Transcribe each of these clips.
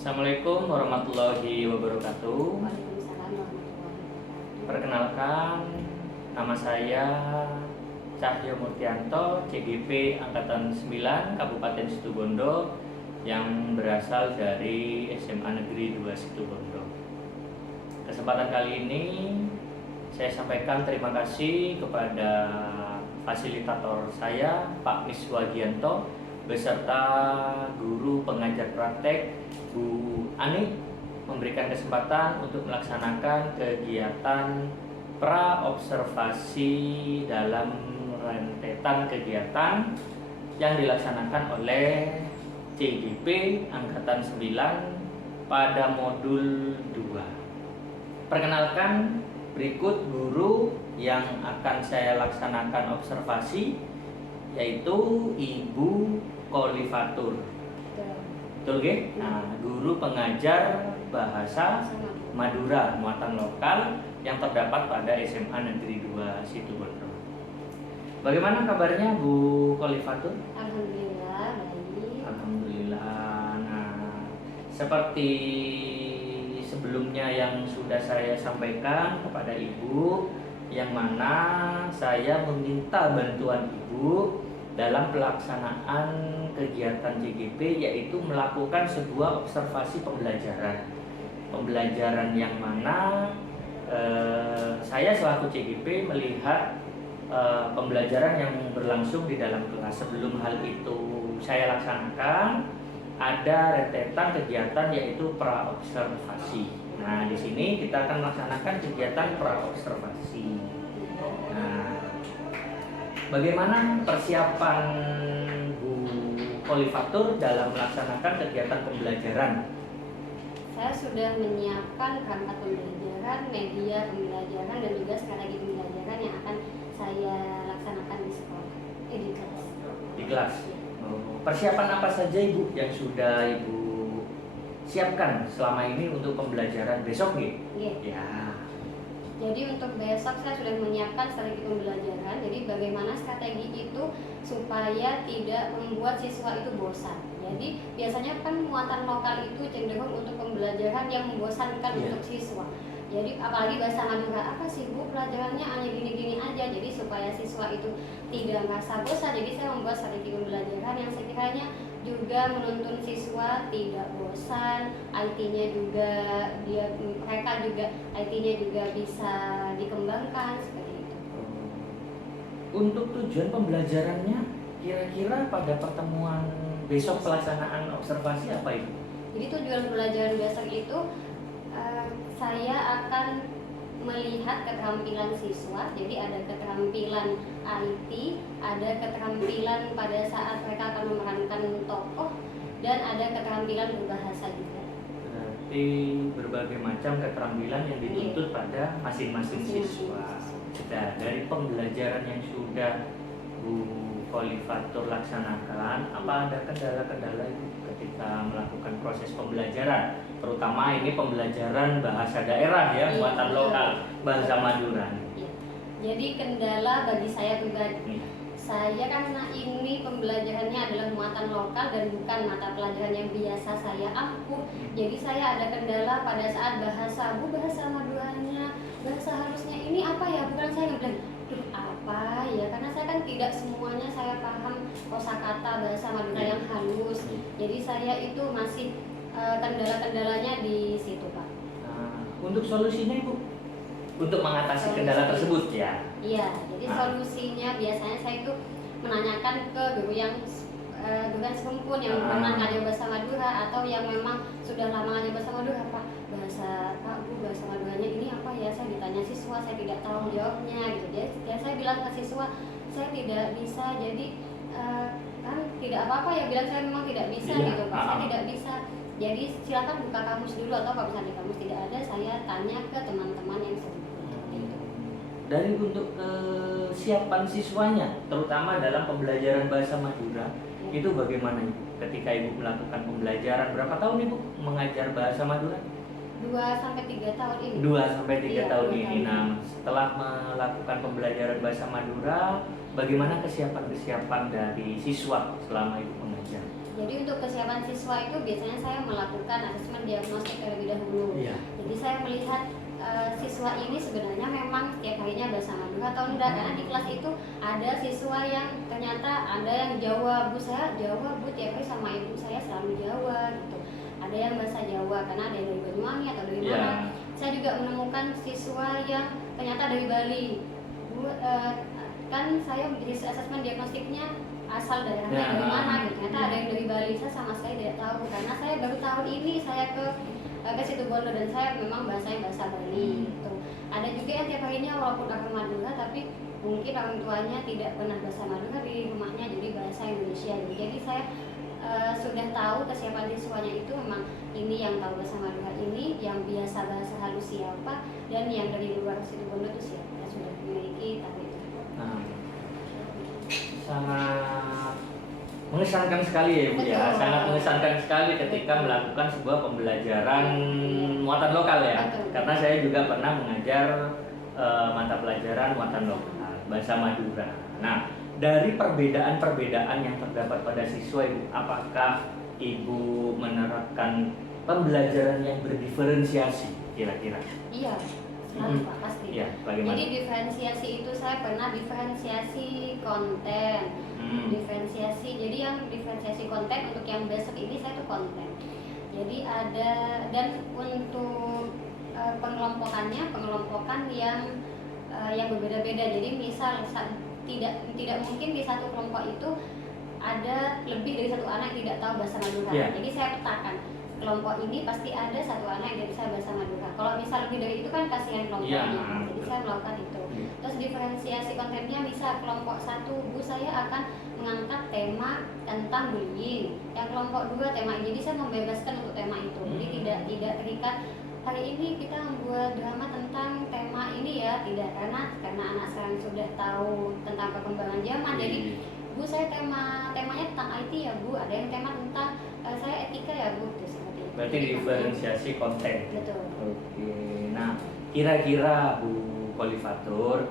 Assalamualaikum warahmatullahi wabarakatuh. Waalaikumsalam warahmatullahi wabarakatuh. Perkenalkan, nama saya Cahyo Murtianto, CGP Angkatan 9 Kabupaten Situbondo yang berasal dari SMA Negeri 2 Situbondo. Kesempatan kali ini saya sampaikan terima kasih kepada fasilitator saya, Pak Miswagianto, beserta guru pengajar praktek Bu Ani, memberikan kesempatan untuk melaksanakan kegiatan pra-observasi dalam rentetan kegiatan yang dilaksanakan oleh CGP Angkatan 9 pada modul 2. Perkenalkan, berikut guru yang akan saya laksanakan observasi, yaitu Ibu Kolifatur. Betul nggih? Nah, guru pengajar bahasa Madura muatan lokal yang terdapat pada SMA Negeri 2 Situbondo. Bagaimana kabarnya Bu Kolifatur? Alhamdulillah baik. Alhamdulillah. Nah, seperti sebelumnya yang sudah saya sampaikan kepada Ibu, yang mana saya meminta bantuan Ibu dalam pelaksanaan kegiatan CGP, yaitu melakukan sebuah observasi pembelajaran yang mana saya selaku CGP melihat pembelajaran yang berlangsung di dalam kelas. Sebelum hal itu saya laksanakan, ada rentetan kegiatan yaitu pra-observasi. Nah, di sini kita akan melaksanakan kegiatan pra-observasi. Nah, bagaimana persiapan Bu Kolifatur dalam melaksanakan kegiatan pembelajaran? Saya sudah menyiapkan perangkat pembelajaran, media pembelajaran, dan juga strategi pembelajaran yang akan saya laksanakan di sekolah, di kelas. Di kelas. Persiapan apa saja Ibu yang sudah Ibu siapkan selama ini untuk pembelajaran besok nih? Iya. Ya. Jadi untuk besok saya sudah menyiapkan strategi pembelajaran. Jadi bagaimana strategi itu supaya tidak membuat siswa itu bosan. Jadi biasanya kan muatan lokal itu cenderung untuk pembelajaran yang membosankan untuk siswa. Jadi apalagi bahasa Madura, apa sih Bu, pelajarannya hanya gini-gini aja. Jadi supaya siswa itu tidak merasa bosan, jadi saya membuat strategi pembelajaran yang sekiranya juga menuntun siswa tidak bosan, IT-nya juga mereka juga IT-nya juga bisa dikembangkan seperti itu. Untuk tujuan pembelajarannya kira-kira pada pertemuan besok pelaksanaan observasi apa Ibu? Jadi tujuan pembelajaran besok itu saya akan melihat keterampilan siswa. Jadi ada keterampilan IT, ada keterampilan pada saat mereka akan memerankan tokoh, dan ada keterampilan berbahasa juga. Berarti berbagai macam keterampilan yang dituntut pada masing-masing siswa. Nah, dari pembelajaran yang sudah Bu Kolifatur laksanakan, apa ada kendala-kendala ketika melakukan proses pembelajaran, terutama ini pembelajaran bahasa daerah ya, muatan lokal, bahasa Madura. Ya. Jadi kendala bagi saya pribadi, saya karena ini pembelajarannya adalah muatan lokal dan bukan mata pelajaran yang biasa saya ampuh. Jadi saya ada kendala pada saat bahasa Maduranya, bahasa halusnya ini apa ya, bukan saya bilang apa ya, karena saya kan tidak semuanya saya paham kosakata bahasa Madura yang halus. Jadi saya itu masih kendala-kendalanya di situ Pak. Nah, untuk solusinya Ibu, untuk mengatasi kendala tersebut ya? Iya, jadi solusinya biasanya saya itu menanyakan ke guru yang bukan sempun, yang pernah ngajar bahasa Madura atau yang memang sudah lama ngajar bahasa Madura. Pak Bu, bahasa Maduranya ini apa ya? Saya ditanya siswa, saya tidak tahu jawabnya gitu. Jadi saya bilang ke siswa, saya tidak bisa. Jadi kan tidak apa-apa ya, bilang saya memang tidak bisa gitu Pak. Saya tidak bisa. Jadi silakan buka kamus dulu, atau kalau misalnya di kamus tidak ada, saya tanya ke teman-teman yang sempun. Gitu. Dari untuk kesiapan siswanya, terutama dalam pembelajaran bahasa Madura, itu bagaimana Ibu? Ketika Ibu melakukan pembelajaran, berapa tahun Ibu mengajar bahasa Madura? 2-3 tahun ini. 2-3 tahun ini. Nah, setelah melakukan pembelajaran bahasa Madura, bagaimana kesiapan dari siswa selama Ibu mengajar? Jadi untuk kesiapan siswa itu biasanya saya melakukan asesmen diagnostik terlebih dahulu. Iya. Jadi saya melihat siswa ini sebenarnya memang setiap harinya bahasa Madura atau enggak, karena di kelas itu ada siswa yang ternyata ada yang Jawa, Bu saya Jawa Bu, tiap hari sama ibu saya selalu Jawa gitu. Ada yang bahasa Jawa karena ada yang dari Banyuwangi atau dari mana. Iya. Saya juga menemukan siswa yang ternyata dari Bali. Bu, kan saya menjadi asesmen diagnostiknya asal daerahnya Ya. dari mana gitu. Ternyata ada yang dari Bali, saya sama sekali tidak tahu karena saya baru tahun ini saya ke Situbondo dan saya memang bahasanya bahasa Bali gitu. Ada juga yang tiap harinya walaupun orang Madura tapi mungkin orang tuanya tidak pernah bahasa Madura di rumahnya jadi bahasa Indonesia. Jadi saya sudah tahu kesiapan siswanya itu memang ini yang tahu bahasa Madura ini, yang biasa bahasa halus siapa, dan yang dari luar Situbondo itu siapa, yang sudah memiliki tahu itu. Nah, sangat mengesankan sekali ya Ibu ya, Betul. sangat mengesankan sekali ketika Betul. melakukan sebuah pembelajaran muatan lokal ya. Betul. Karena saya juga pernah mengajar mata pelajaran muatan lokal bahasa Madura. Nah, dari perbedaan-perbedaan yang terdapat pada siswa Ibu, apakah Ibu menerapkan pembelajaran yang berdiferensiasi kira-kira? Iya, selalu Pak, pasti. Iya, bagaimana? Jadi diferensiasi itu saya pernah diferensiasi konten, diferensiasi. Jadi yang diferensiasi konten untuk yang besok ini saya tuh konten. Jadi ada, dan untuk pengelompokan yang berbeda-beda. Jadi misal tidak mungkin di satu kelompok itu ada lebih dari satu anak yang tidak tahu bahasa Madura. Yeah. Jadi saya petakan kelompok ini pasti ada satu anak yang bisa bahasa Madura. Kalau misal lebih dari itu kan kasihan kelompoknya. Yeah. Jadi saya melakukan itu. Terus diferensiasi kontennya misal kelompok 1 Bu saya akan mengangkat tema tentang bullying. Yang kelompok 2 tema ini. Jadi saya membebaskan untuk tema itu. Jadi tidak terikat hari ini kita membuat drama tentang tema ini ya, tidak, karena anak sekarang sudah tahu tentang perkembangan zaman. Jadi Bu saya temanya tentang IT ya Bu, ada yang tema tentang saya etika ya Bu, gitu, seperti itu. Berarti diferensiasi konten. Betul. Oke. Nah, kira-kira Bu Polifatur,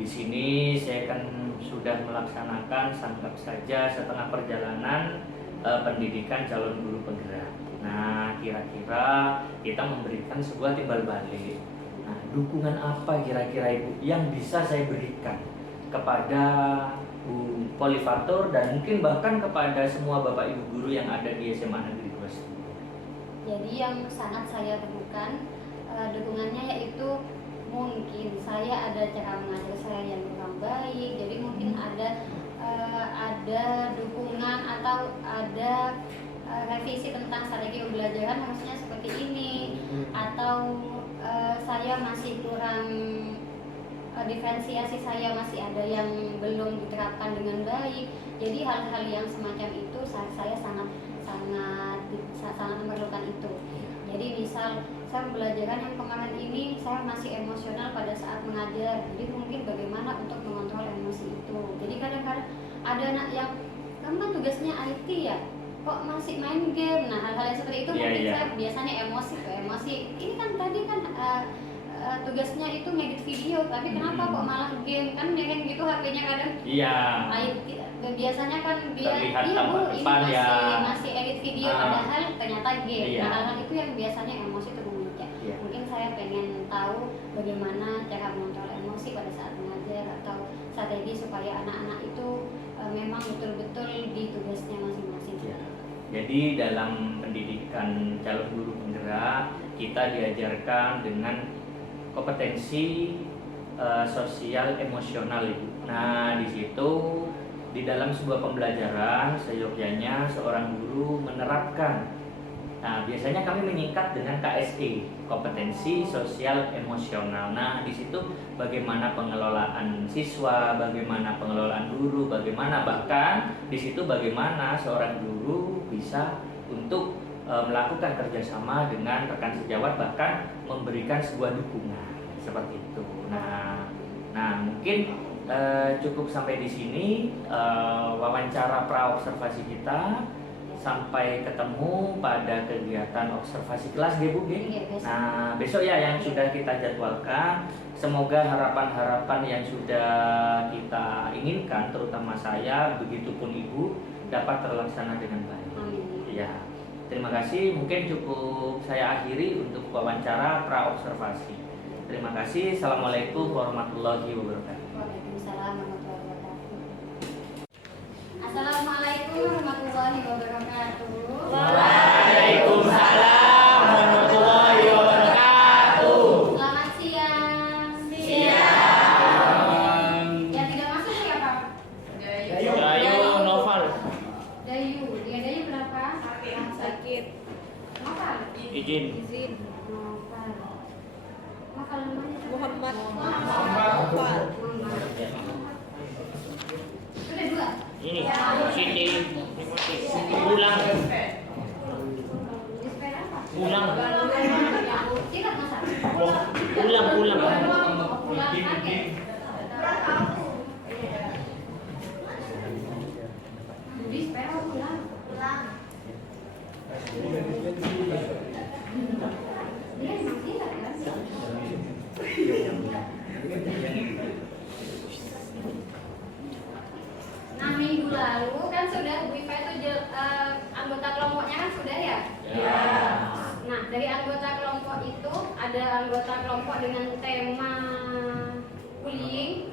di sini saya kan sudah melaksanakan anggap saja setengah perjalanan pendidikan calon guru penggerak. Nah, kira-kira kita memberikan sebuah timbal balik. Nah, dukungan apa kira-kira Ibu yang bisa saya berikan kepada Bu Polifatur dan mungkin bahkan kepada semua Bapak Ibu guru yang ada di SMA Negeri 2 Jadi yang sangat saya temukan dukungannya yaitu mungkin saya ada cara mengajar saya yang kurang baik. Jadi mungkin ada dukungan atau ada revisi tentang strategi pembelajaran harusnya seperti ini, atau saya masih kurang diferensiasi saya masih ada yang belum diterapkan dengan baik. Jadi hal-hal yang semacam itu saya sangat memerlukan itu. Jadi misal saya pembelajaran yang kemarin ini saya masih emosional pada saat mengajar. Jadi mungkin bagaimana untuk mengontrol emosi itu. Jadi kadang-kadang ada anak yang kamu kan tugasnya IT ya, kok masih main game. Nah hal-hal yang seperti itu mungkin saya biasanya emosi. Ini kan tadi kan tugasnya itu ngedit video, tapi kenapa kok malah game? Kan yang gitu HP-nya kadang biasanya kan dia iya Bu ini masih edit video padahal ternyata game. Nah hal-hal itu yang biasanya emosi itu memuncak. Mungkin saya pengen tahu bagaimana cara mengontrol emosi pada saat mengajar atau strategi supaya anak-anak itu memang betul-betul di tugasnya masing-masing. Jadi dalam pendidikan calon guru penggerak kita diajarkan dengan kompetensi sosial emosional Ibu. Nah di situ di dalam sebuah pembelajaran seyogyanya seorang guru menerapkan. Nah biasanya kami menyingkat dengan KSE, kompetensi sosial emosional. Nah di situ bagaimana pengelolaan siswa, bagaimana pengelolaan guru, bagaimana bahkan di situ bagaimana seorang guru bisa untuk melakukan kerjasama dengan rekan sejawat, bahkan memberikan sebuah dukungan seperti itu. Nah mungkin cukup sampai di sini wawancara praobservasi kita. Sampai ketemu pada kegiatan observasi kelas Bu. Nah besok ya yang sudah kita jadwalkan. Semoga harapan-harapan yang sudah kita inginkan, terutama saya, begitupun Ibu, dapat terlaksana dengan baik. Ya, terima kasih. Mungkin cukup saya akhiri untuk wawancara pra-observasi. Terima kasih. Assalamualaikum warahmatullahi wabarakatuh. Waalaikumsalam warahmatullahi wabarakatuh. Assalamualaikum warahmatullahi wabarakatuh. Waalaikumsalam warahmatullahi wabarakatuh. Selamat siang. Yang tidak masuk siapa? Dayu Noval. Dayu. Dia Dayu berapa? Sakit. Novel. Izin. Novel. Novel namanya siapa? Muhammad. Muhammad. Sudah dua. Ini Siti. Pulang. Display apa? Pulang. Singkat masa. Pulang. Pulang kakek. Display apa pulang? Dia emang singkat kan? Nah, minggu lalu kan sudah Bu Iva itu anggota kelompoknya kan sudah ya? Nah, dari anggota kelompok itu ada anggota kelompok dengan tema bullying,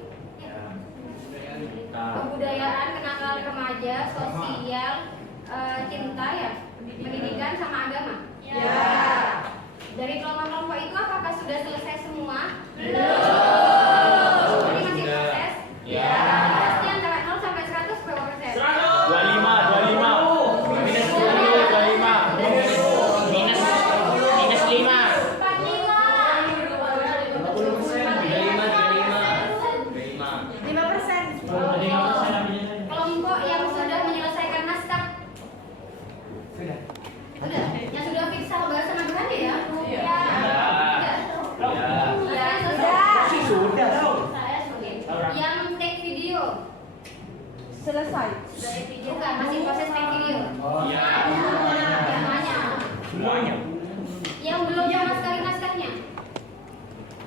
kebudayaan, kenakalan remaja, sosial, cinta ya, pendidikan sama agama. Dari kelompok-kelompok itu apakah sudah selesai semua? Jadi masih proses? Prosesnya antara 0 sampai 100 berapa persen? 25. Minus 10, 25. Minus 5. 5%. Kelompok yang sudah menyelesaikan naskah? Sudah. Yang sudah fix sama bahasa Madura ya? Sudah. Saya sebagai yang take video. Selesai. Sudah take video kan? Masih proses take video. Semuanya. Yang belum sama sekali naskahnya?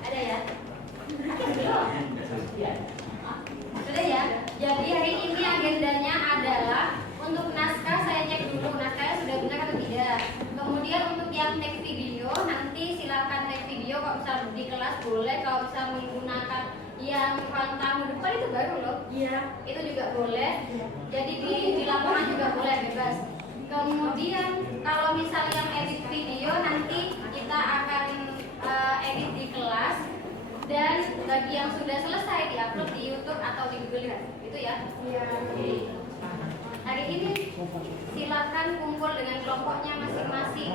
Ada ya? Belum. Sudah ya? Jadi hari ini agendanya adalah untuk naskah saya cek dulu naskahnya sudah benar atau tidak. Kemudian untuk yang take video nanti silakan take video kalau bisa di kelas boleh, kalau bisa menggunakan yang tamu depan itu baru loh. Itu juga boleh. Jadi di lapangan juga boleh bebas. Kemudian kalau misalnya yang edit video nanti kita akan edit di kelas. Dan bagi yang sudah selesai diupload di YouTube atau di Google ya, itu ya. Hari ini silakan kumpul dengan kelompoknya masing-masing.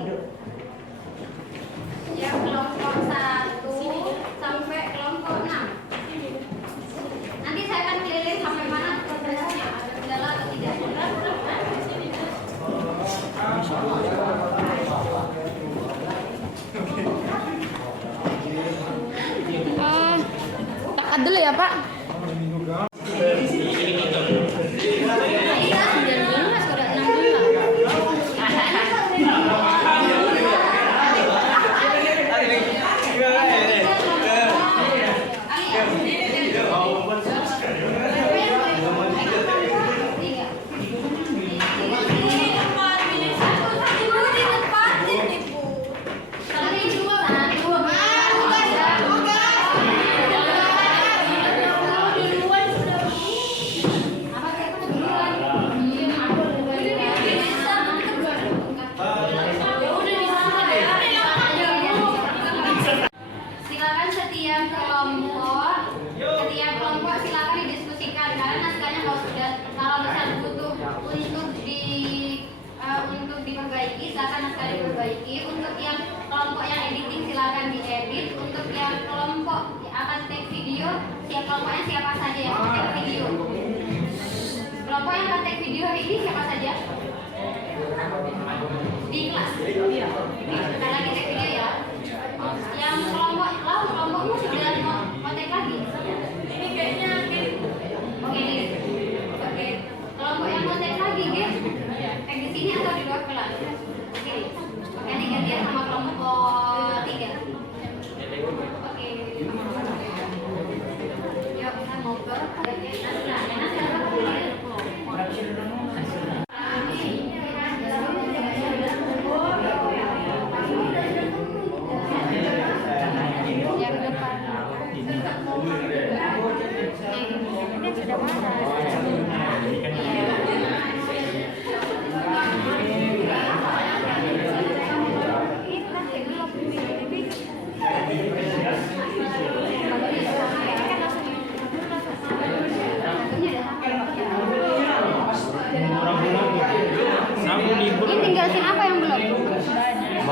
Ya, kelompok 1 sampai kelompok 6. Nanti saya akan keliling sampai mana prosesnya, ada kendala atau tidak. Takat dulu ya, Pak. Iya, 19 sudah 16. Silakan setiap kelompok silakan didiskusikan karena naskahnya kalau misal butuh untuk diperbaiki silakan naskah diperbaiki. Untuk yang kelompok yang editing silakan diedit. Untuk yang kelompok akan take video kelompoknya siapa saja yang akan take video. Kelompok yang akan take video hari ini siapa saja? Di kelas. Kita lagi take video ya. Yang kelompokmu sudah kontak lagi. Ini kayaknya oke. Kelompok yang kontak lagi, guys. Di sini atau di luar kelas? Oke. Nanti gantian sama kelompok 3. Oke. Yuk, kita mau ke naskah.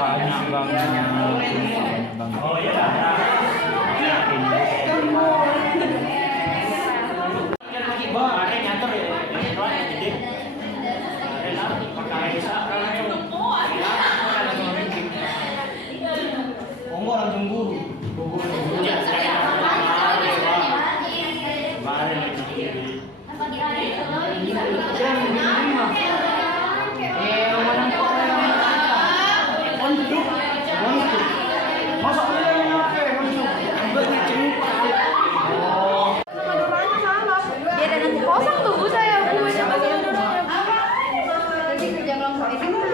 banyak banget. Oh iya. Langsung guru. Dia nanti kosong tuh bu saya bu. Jadi kerja kelompok ini mah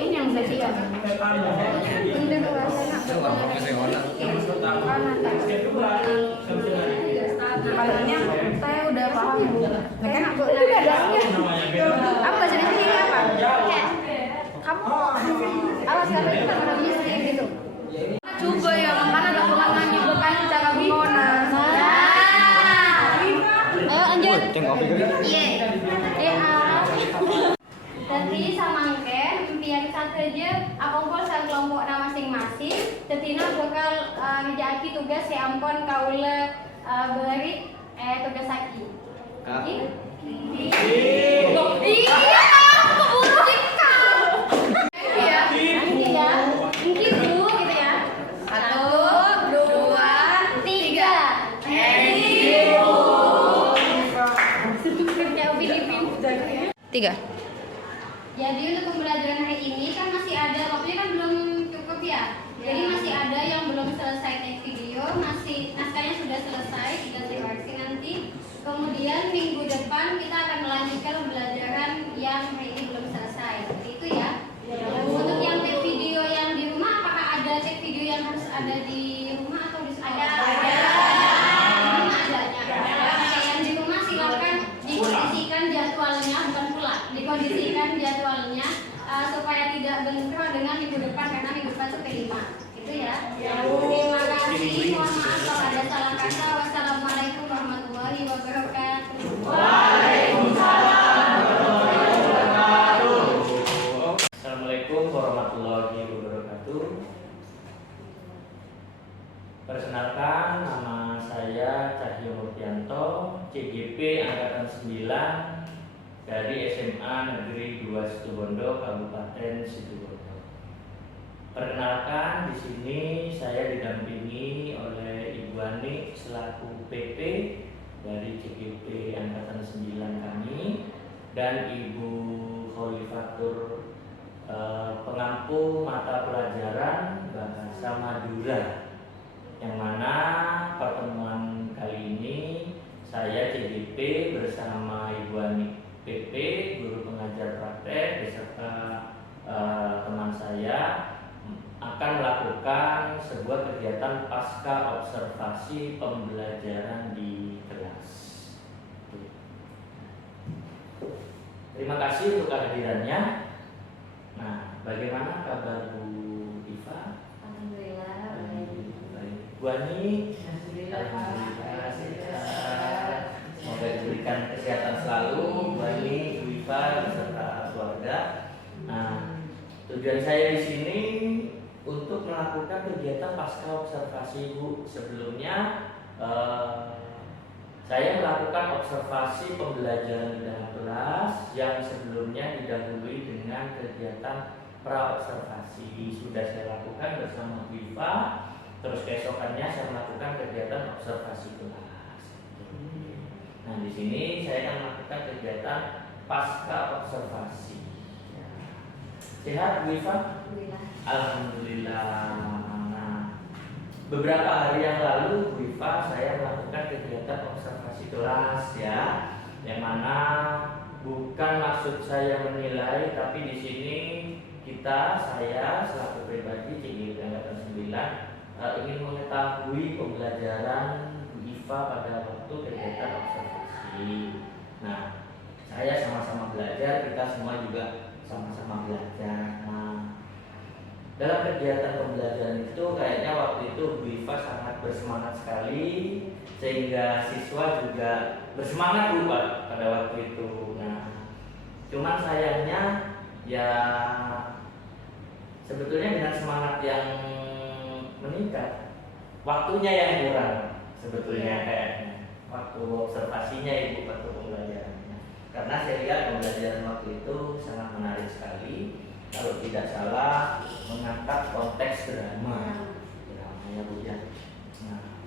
ini yang saya siap. Kemudian Sebenarnya saya udah paham bu. Kan aku aku baca di sini apa? Kamu awas kata kita udah miskin gitu. Juga ya makanya ada pengen juga kan cara gimana. Ayo lanjut. Tengok pikir. Iya. Jadi samangke impian saja akompol sang kelompok na masing-masing. Tetina bakal ngejaki tugas si ampon kaula beri tugas lagi. Iya, keburu dikau. Iya, nanti ya. Mungkin dulu gitu ya. 1, 2, 3. Kayak Filipin. 3. Jadi untuk pembelajaran hari ini kan masih ada, waktunya kan belum cukup ya. Jadi masih ada yang belum selesai take video, masih naskahnya sudah selesai, tinggal seleksi nanti. Kemudian minggu depan kita akan melanjutkan pembelajaran yang hari ini belum selesai. Seperti itu ya. Untuk yang take video yang di rumah, apakah ada take video yang harus ada di rumah atau di sekolah? Ada. Yang di rumah silakan dikondisikan jadwalnya, bukan pula dikondisikan jadwalnya supaya tidak bentrok dengan minggu depan karena minggu depan itu P5 itu ya. Terima kasih, mohon maaf kalau ada salah kata. Wassalamualaikum warahmatullahi wabarakatuh. Assalamualaikum warahmatullahi wabarakatuh. Perkenalkan, nama saya Cahyo Murtianto, CGP Angkatan 9 dari SMA Negeri 2 Situbondo, Kabupaten Situbondo. Perkenalkan, di sini saya didampingi oleh Ibu Ani selaku PP dari CGP Angkatan 9 kami dan Ibu Kholifatur pengampu mata pelajaran Bahasa Madura, yang mana pertemuan kali ini saya CGP bersama Ibu Ani PP, guru pengajar praktek beserta teman saya akan melakukan sebuah kegiatan pasca observasi pembelajaran di kelas. Terima kasih untuk kehadirannya. Nah, bagaimana kabar Bu Iva? Alhamdulillah. Baik. Bu Ani, alhamdulillah sehat. Semoga diberikan kesehatan selalu Bu Ani, Bu Iva beserta keluarga. Nah, tujuan saya di sini untuk melakukan kegiatan pasca observasi Bu. Sebelumnya saya melakukan observasi pembelajaran di dalam kelas yang sebelumnya didahului dengan kegiatan pra-observasi. Sudah saya lakukan bersama Bu Iva, terus keesokannya saya melakukan kegiatan observasi kelas. Nah, di sini saya akan melakukan kegiatan pasca observasi. Sehat Bu Iva? Alhamdulillah. Alhamdulillah. Nah, beberapa hari yang lalu Bu Iva saya melakukan kegiatan observasi kelas ya, yang mana bukan maksud saya menilai, tapi di sini saya selaku pribadi CGP Angkatan 9 ingin mengetahui pembelajaran Bu Iva pada waktu kegiatan observasi. Nah, saya sama-sama belajar, kita semua juga sama-sama belajar. Nah, dalam kegiatan pembelajaran itu kayaknya waktu itu Bu Iva sangat bersemangat sekali, sehingga siswa juga bersemangat Bu pada waktu itu. Nah, cuman sayangnya ya sebetulnya dengan semangat yang meningkat, waktunya yang kurang sebetulnya kayaknya. Waktu observasinya Ibu, waktu pembelajarannya. Karena saya lihat pembelajaran waktu itu sangat menarik sekali. Kalau tidak salah mengangkat konteks drama ya Bu ya. Nah,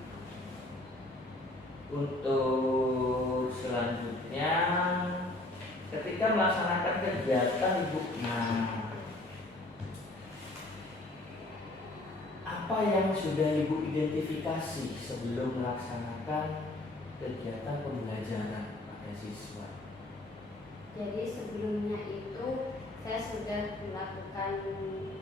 untuk selanjutnya ketika melaksanakan kegiatan Ibu, nah apa yang sudah Ibu identifikasi sebelum melaksanakan kegiatan pembelajaran pada siswa? Jadi sebelumnya itu saya sudah melakukan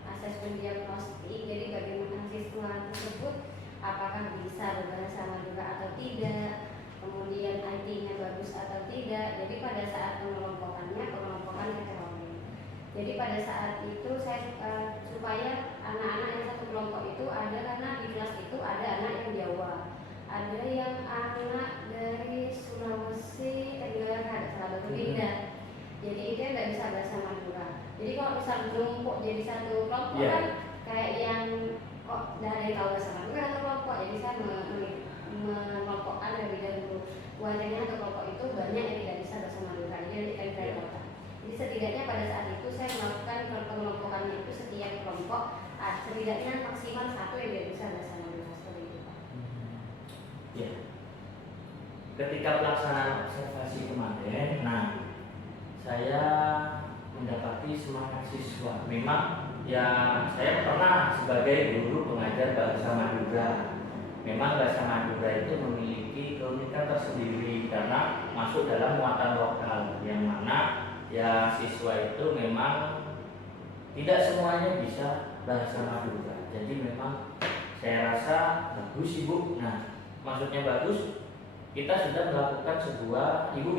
asesmen diagnostik. Jadi bagaimana siswa tersebut apakah bisa berbahasa Madura atau tidak, kemudian IT-nya bagus atau tidak. Jadi pada saat pengelompokan heterogen. Jadi pada saat itu saya supaya anak-anak yang satu kelompok itu ada, karena di kelas itu ada anak yang Jawa, ada yang anak dari Sulawesi Tenggara, salah satu beda. Jadi itu nggak bisa bahasa Madura. Jadi kalau misal menumpuk jadi satu kelompok kan kayak yang kok dari tahu bahasa Madura atau kelompok. Jadi saya mengelompokkan lebih dahulu. Wajahnya atau kelompok itu banyak yang tidak bisa bahasa Madura. Jadi dari kota. Jadi setidaknya pada saat itu saya melakukan pengelompokannya itu setiap kelompok setidaknya maksimal satu yang tidak bisa bahasa Madura, seperti itu Pak. Ya. Ketika pelaksanaan observasi kemarin, nah saya mendapati semangat siswa. Memang ya saya pernah sebagai guru pengajar bahasa Madura. Memang bahasa Madura itu memiliki keunikan tersendiri karena masuk dalam muatan lokal, yang mana ya siswa itu memang tidak semuanya bisa bahasa Madura. Jadi memang saya rasa bagus Ibu. Nah, maksudnya bagus, kita sudah melakukan sebuah, Ibu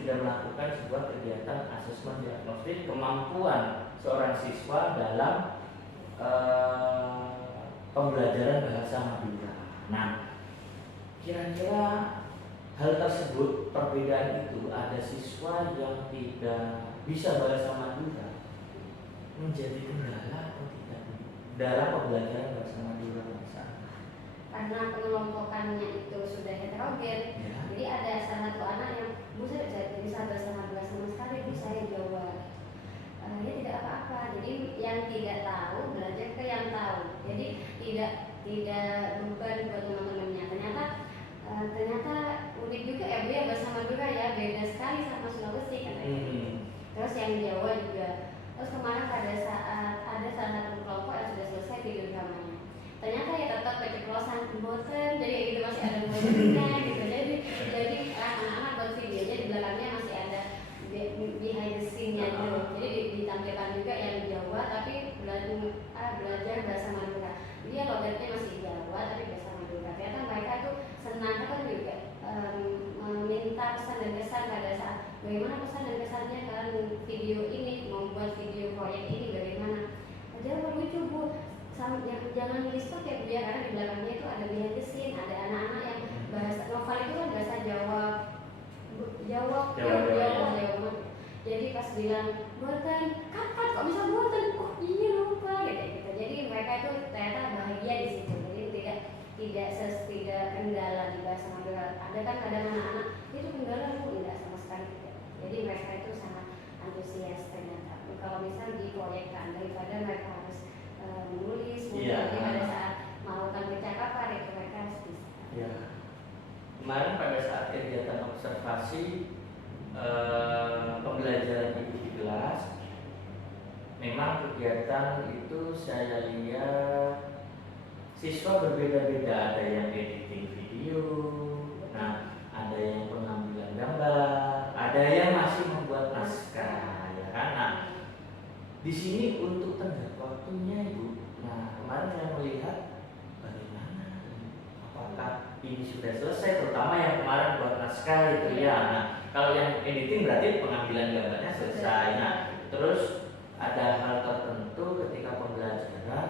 sudah melakukan sebuah kegiatan asesmen diagnostik kemampuan seorang siswa dalam pembelajaran bahasa Madura. Nah, kira-kira hal tersebut, perbedaan itu, ada siswa yang tidak bisa bahasa Madura menjadi kendala atau tidak dalam pembelajaran bahasa Madura bahasa? Karena pengelompokannya itu sudah heterogen, jadi ada salah satu anak yang saya bisa bahasa Madura sama sekali, saya Jawa. Dia tidak apa-apa. Jadi yang tidak tahu belajar ke yang tahu. Jadi tidak beban buat teman-temannya. Ternyata unik juga ya Bu ya, bahasa Madura ya beda sekali sama Sulawesi katanya. Terus yang Jawa juga. Terus kemarin pada saat ada salah satu kelompok yang sudah selesai video dramanya, ternyata ya tetap keceplosan bosen, jadi gitu masih ada bosennya gitu. Jadi anak-anak buat videonya di belakangnya masih ada behind the scene-nya gitu. Jadi ditampilkan juga yang Jawa tapi belajar bahasa Madura. Dia logatnya masih Jawa tapi bahasa Madura. Ternyata mereka tuh senang kan juga meminta pesan dan kesan pada saat bagaimana pesan dan kesannya kalian video ini, membuat video proyek ini bagaimana. Jangan lucu Bu, jangan di stop ya Bu ya, karena di belakangnya itu ada behind the scene, ada anak-anak yang bahasa novel itu kan bahasa Jawa. Jadi pas bilang buatan, kapan kok bisa buatan? Oh iya lupa gitu. Jadi mereka itu ternyata bahagia di situ. Jadi tidak kendala di bahasa Madura. Ada kan kadang anak-anak itu kendala Bu, tidak sama sekali tidak. Jadi mereka itu sangat antusias ternyata. Kalau misal diproyekkan daripada mereka harus menulis, jadi pada saat melakukan percakapan itu mereka harus bisa. Ya. Kemarin pada saat kegiatan observasi pembelajaran Ibu di kelas, memang kegiatan itu saya lihat siswa berbeda-beda, ada yang editing video, nah ada yang pengambilan gambar, ada yang masih membuat naskah, ya kan? Nah, di sini untuk tenggat waktunya Ibu, nah kemarin saya melihat bagaimana, apakah ini sudah selesai, terutama yang kemarin buat naskah itu ya. Nah, kalau yang editing berarti pengambilan gambarnya selesai. Nah, terus ada hal tertentu ketika pembelajaran,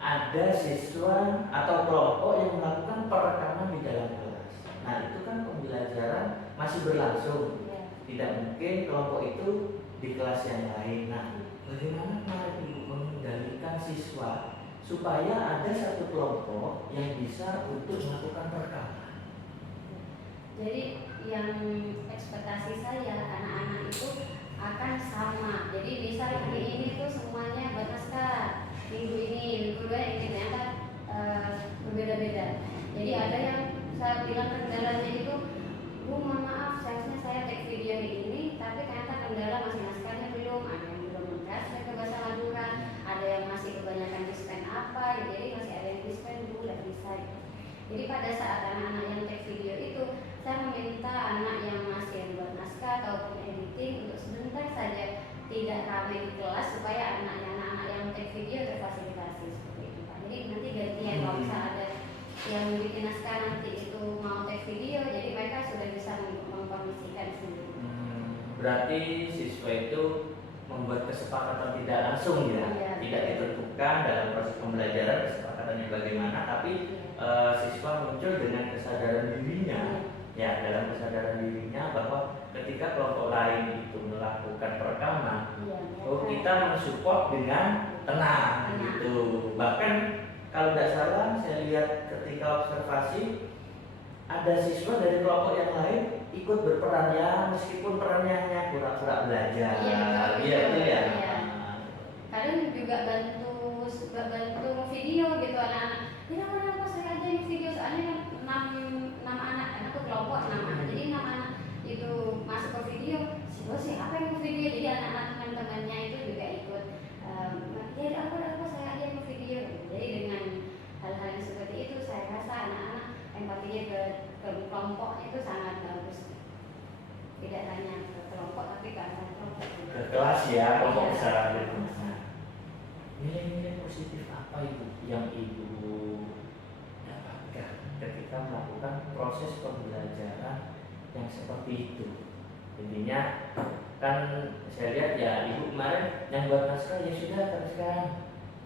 ada siswa atau kelompok yang melakukan perekaman di dalam kelas. Nah, itu kan pembelajaran masih berlangsung. Tidak mungkin kelompok itu di kelas yang lain. Nah, bagaimana kemarin Ibu mengendalikan siswa supaya ada satu kelompok yang bisa untuk melakukan perekaman. Jadi yang ekspektasi saya anak-anak itu akan sama. Jadi misal hari ini tuh semuanya buat naskah, minggu ini, minggu dua ini ternyata berbeda-beda. Jadi ada yang saya bilang kendalanya itu, Bu mohon maaf, seharusnya saya take video ini, tapi ternyata kendala masih naskahnya belum, ada yang belum mentransfer ke bahasa Madura, ada yang masih kebanyakan dispen apa, jadi masih ada yang dispen dulu nggak bisa. Jadi pada saat anak-anak yang take video itu, saya meminta anak yang masih buat naskah ataupun editing untuk sebentar saja tidak ramai di kelas supaya anak-anak yang take video terfasilitasi seperti itu Pak. Jadi nanti gantian kalau misalnya ada yang bikin naskah nanti itu mau take video, jadi mereka sudah bisa mengkondisikan sendiri. Berarti siswa itu membuat kesepakatan tidak langsung ya, tidak ditentukan dalam proses pembelajaran kesepakatannya bagaimana, tapi siswa muncul dengan kesadaran dirinya, ya dalam kesadaran dirinya bahwa ketika kelompok lain itu melakukan perekaman, kita mensupport dengan tenang gitu. Bahkan kalau tidak salah saya lihat ketika observasi ada siswa dari kelompok yang lain ikut berperan ya meskipun perannya hanya pura-pura belajar. Iya itu ya. Kadang juga bantu video gitu anak-anak. Ini kenapa saya ajarin video soalnya 6 anak, karena tuh kelompok 6 anak. Jadi 6 anak itu masuk ke video. Siapa yang mau video? Jadi anak-anak teman-temannya itu juga ikut. Ya apa saya ajarin video. Jadi dengan hal-hal yang seperti itu saya rasa anak-anak empatinya ke kelompok itu sangat bagus. Tidak hanya ke kelompok tapi ke antar kelompok. Ke kelas ya, kelompok besar gitu. Nilai-nilai positif apa itu yang Ibu dapatkan ketika melakukan proses pembelajaran yang seperti itu? Intinya kan saya lihat ya Ibu kemarin yang buat naskah ya sudah teruskan,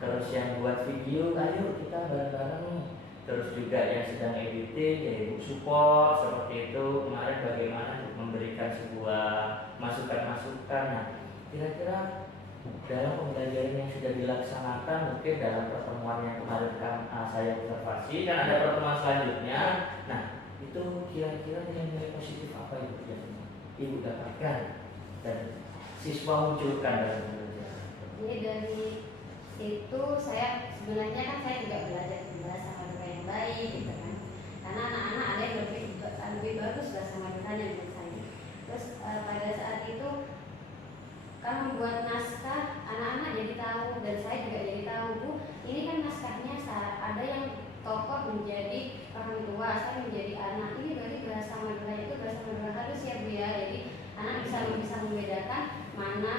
terus yang buat video ayo kita bareng-bareng, terus juga yang sedang editing ya Ibu support seperti itu. Kemarin bagaimana memberikan sebuah masukan-masukan. Nah kira-kira dalam pembelajaran yang sudah dilaksanakan mungkin dalam pertemuan yang kemarin kan saya observasi dan ada pertemuan selanjutnya. Nah itu kira-kira nilai positif apa itu yang Ibu dapatkan dan siswa munculkan dalam pembelajaran? Jadi dari situ saya sebenarnya kan saya juga belajar bahasa Madura yang baik gitu kan. Karena anak-anak ada yang lebih bagus bahasa Maduranya dari saya. Terus pada saat itu kan membuat naskah anak-anak jadi tahu dan saya juga jadi tahu Bu, ini kan naskahnya ada yang tokoh menjadi orang tua, saya menjadi anak. Ini berarti bahasa Madura itu bahasa Madura halus ya Bu ya. Jadi anak bisa membedakan mana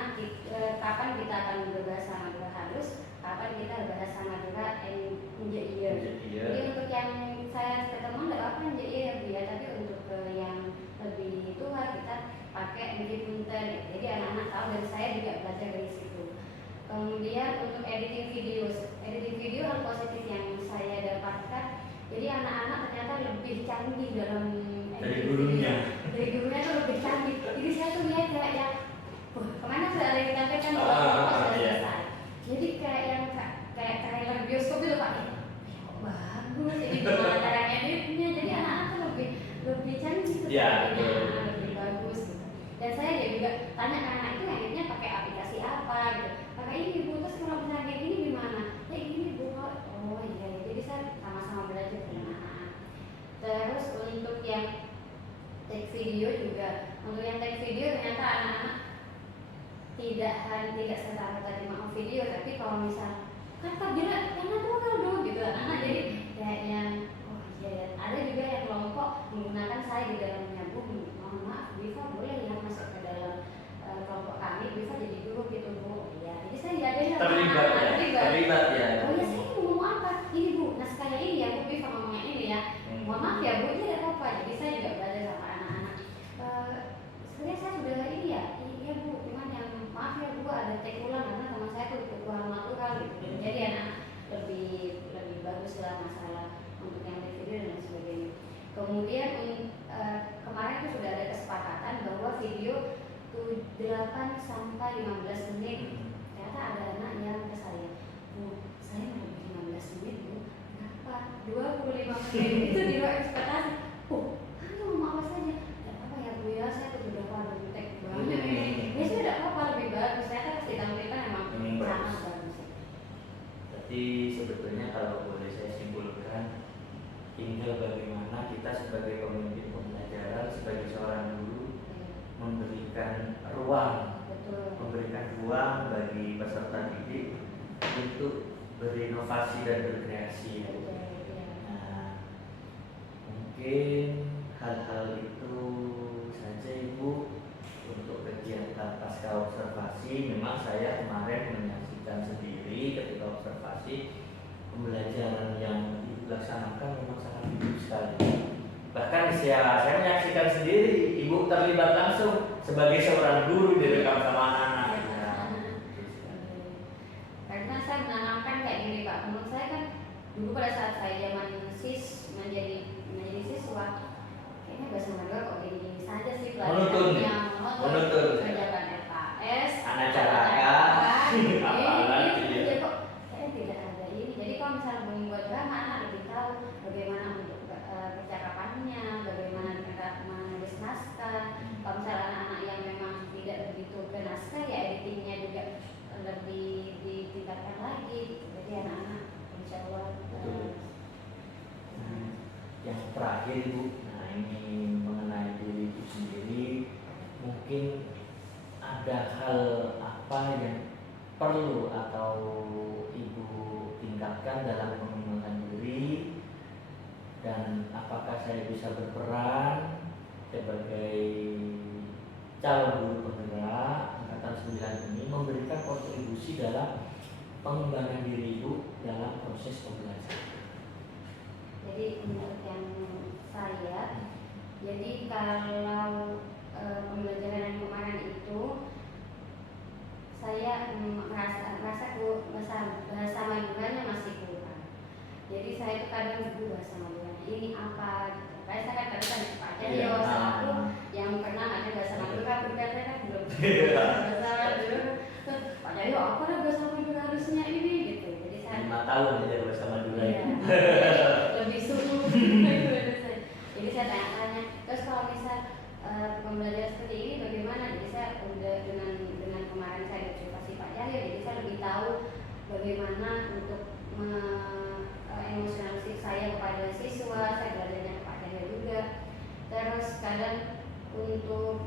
kapan kita akan berbahasa Madura halus, kapan kita berbahasa Madura NJIR. Jadi untuk yang saya ketemu tidak apa NJIR ya Bu ya, tapi untuk yang lebih tua kita pakai edit punten. Jadi anak-anak tahu dan saya juga belajar dari situ. Kemudian untuk editing video hal positif yang saya dapatkan, jadi anak-anak ternyata lebih canggih dalam dari gurunya. Dari gurunya tuh lebih canggih. Jadi saya tuh lihat kayak yang, kemana sudah ada yang ditampilkan sudah selesai. Jadi kayak yang kayak trailer bioskop itu Pak. Kok bagus. Jadi gimana caranya editnya. Jadi anak-anak tuh lebih canggih sepertinya, lebih bagus gitu. Dan saya juga tanya ke anak itu editnya pakai aplikasi apa gitu. Pakai ini Bu, terus kalau misalnya kayak gini gimana? Ya ini Bu. Oh iya, jadi saya sama-sama belajar dengan anak-anak. Terus untuk yang take itu di luar ekspektasi. Oh, kamu ngomong apa saja? Tidak apa ya Bu ya, saya tuh udah pada jutek banget ini. Ya sudah apa lebih bagus, saya kan pasti tampilkan emang sangat bagus. Jadi sebetulnya kalau boleh saya simpulkan, tinggal bagaimana kita sebagai pemimpin pembelajaran, sebagai seorang guru memberikan ruang, bagi peserta didik untuk berinovasi dan berkreasi. Nah, mungkin hal-hal itu saja Ibu untuk kegiatan pasca observasi. Memang saya kemarin menyaksikan sendiri ketika observasi pembelajaran yang dilaksanakan memang sangat hidup sekali. Bahkan saya menyaksikan sendiri Ibu terlibat langsung sebagai seorang guru direkam sama anak-anak. Karena saya menanamkan kayak gini Pak, menurut saya kan dulu pada saat saya zaman menjadi siswa, kayaknya bahasa Madura kok gini-gini saja sih pelajarannya, monoton, kerjakan FAS, anak carakan, ini kok kayaknya tidak ada ini. Jadi kalau misalnya membuat drama, anak lebih tahu bagaimana untuk percakapannya, bagaimana mereka menulis naskah. Kalau misalnya anak-anak yang memang tidak begitu ke naskah, ya editingnya juga lebih ditingkatkan lagi. Jadi anak-anak insya Allah. Yang terakhir Ibu, nah ini mengenai diri Ibu sendiri, mungkin ada hal apa yang perlu atau Ibu tingkatkan dalam pengembangan diri, dan apakah saya bisa berperan sebagai calon guru penggerak angkatan 9 ini memberikan kontribusi dalam pengembangan diri Ibu dalam proses pembelajaran. Jadi untuk yang saya, jadi kalau pembelajaran yang kemarin itu saya merasa bahasa Maduranya masih kurang. Jadi saya itu kadang bahasa Maduranya ini apa gitu. Kayak saya kan Pak Cahyo sama aku yang pernah ada bahasa Madura, bukan saya kan belum bahasa Madura. Pak Cahyo apa lah bahasa Madura harusnya ini gitu. Jadi saya 5 tahun aja bahasa Madura. Iya. Lebih sulit. Jadi saya tanya-tanya, terus kalau misal pembelajaran seperti ini bagaimana? Jadi saya udah dengan kemarin saya observasi Pak Cahyo, jadi saya lebih tahu bagaimana untuk emosionalisasi saya kepada siswa. Saya belajarnya ke Pak Cahyo juga. Terus kadang untuk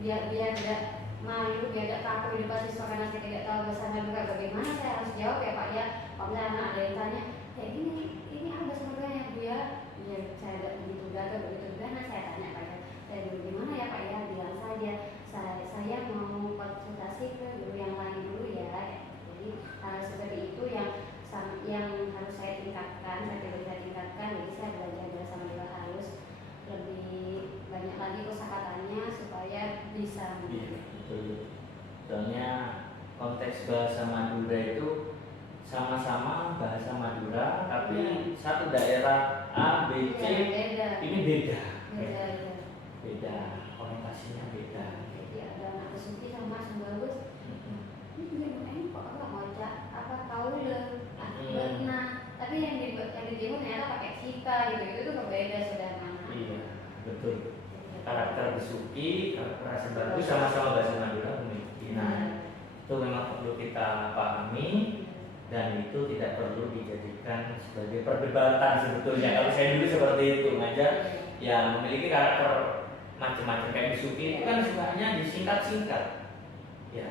biar tidak malu, biar tidak takut di depan siswa karena saya tidak tahu bahasa Madura, bagaimana saya harus jawab ya Pak ya? Kalau misalnya ada yang tanya, kayak ini apa bahasa Madura ya Bu ya? Ya saya tidak begitu gagal, begitu gana, saya tanya Pak ya, saya dulu gimana ya Pak ya? Bilang saja, saya mau konsultasi ke guru yang lain dulu ya. Jadi hal seperti itu yang harus saya tingkatkan, saya tingkatkan. Jadi saya belajar bahasa Madura harus lebih banyak lagi kosakatanya supaya bisa. Iya, betul. Soalnya konteks bahasa Madura itu sama-sama bahasa Madura, tapi satu daerah A, B, C ini beda. Beda, konotasinya beda. Jadi ada anak kesuki sama sembagus. Ini kok nggak ngocak apa kaule, benar. Tapi yang di timur ternyata pakai sika gitu, itu tuh berbeda saudara. Iya, betul. Karakter besuki, karakter asam bagus sama-sama bahasa Madura memiliki. Nah, itu memang perlu kita pahami dan itu tidak perlu dijadikan sebagai perdebatan sebetulnya. Kalau saya dulu seperti itu ngajar yang memiliki karakter macam-macam kayak besuki itu kan sebenarnya disingkat-singkat. Ya,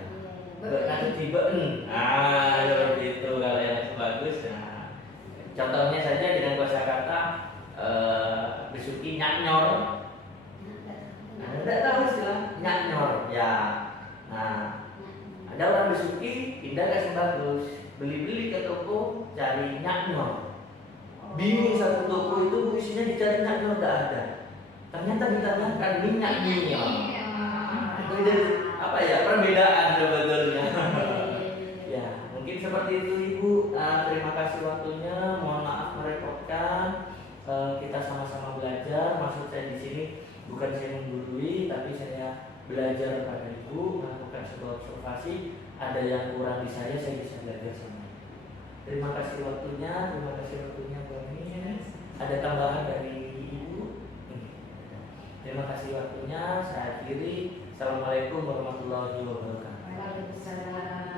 nanti tiba seperti itu kalau yang bagus. Nah, contohnya saja dengan kosakata besuki nyanyor. Tidak tahu istilah nyanyor ya. Nah, ada orang besuki pindah ke Sembagus, beli-beli ke toko cari nyanyor. Bingung satu toko itu isinya dicari nyanyor tidak ada. Ternyata ditambahkan minyak nyanyor. Itu apa ya perbedaan sebetulnya. Ya mungkin seperti itu Ibu. Terima kasih waktunya. Mohon maaf merepotkan. Kita sama-sama belajar. Maksud saya di sini bukan saya menggurui, tapi saya belajar pada Ibu, melakukan sebuah observasi. Ada yang kurang di saya bisa belajar sama Ibu. Terima kasih waktunya, Mbak Min. Ada tambahan dari Ibu? Terima kasih waktunya. Saya akhiri. Assalamualaikum warahmatullahi wabarakatuh. Waalaikumsalam.